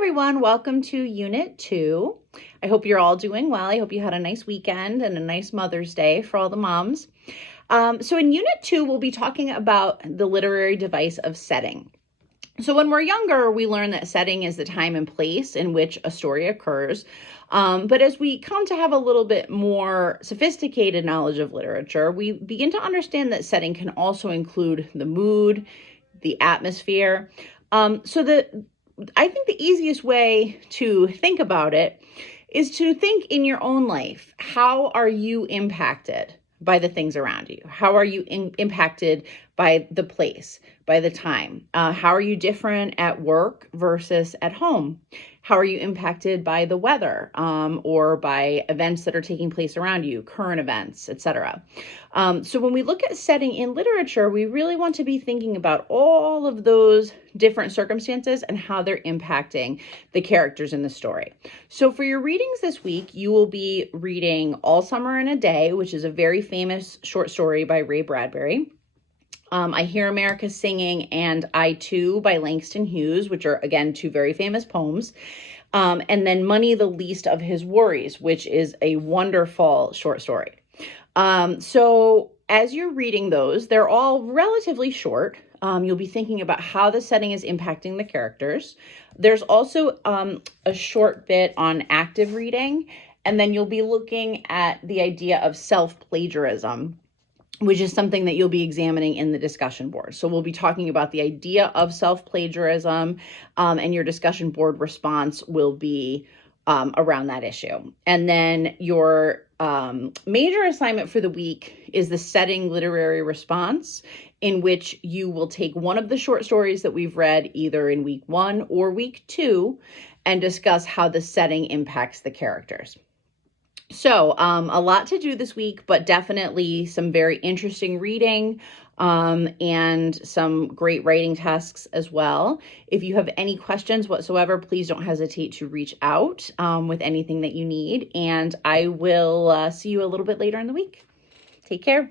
everyone, welcome to Unit 2. I hope you're all doing well. I hope you had a nice weekend and a nice Mother's Day for all the moms. So in Unit 2, we'll be talking about the literary device of setting. So when we're younger, we learn that setting is the time and place in which a story occurs. But as we come to have a little bit more sophisticated knowledge of literature, we begin to understand that setting can also include the mood, the atmosphere. I think the easiest way to think about it is to think in your own life. How are you impacted by the things around you? How are you impacted by the place, by the time? How are you different at work versus at home? How are you impacted by the weather or by events that are taking place around you, current events, etc.? So when we look at setting in literature, we really want to be thinking about all of those different circumstances and how they're impacting the characters in the story. So for your readings this week, you will be reading All Summer in a Day, which is a very famous short story by Ray Bradbury. I Hear America Singing and I Too by Langston Hughes, which are, again, two very famous poems. And then Money, the Least of His Worries, which is a wonderful short story. So as you're reading those, they're all relatively short. You'll be thinking about how the setting is impacting the characters. There's also a short bit on active reading, and then you'll be looking at the idea of self-plagiarism, which is something that you'll be examining in the discussion board. So we'll be talking about the idea of self-plagiarism, and your discussion board response will be around that issue. And then your major assignment for the week is the setting literary response, in which you will take one of the short stories that we've read either in week 1 or week 2 and discuss how the setting impacts the characters. So a lot to do this week, but definitely some very interesting reading and some great writing tasks as well. If you have any questions whatsoever, please don't hesitate to reach out with anything that you need. And I will see you a little bit later in the week. Take care.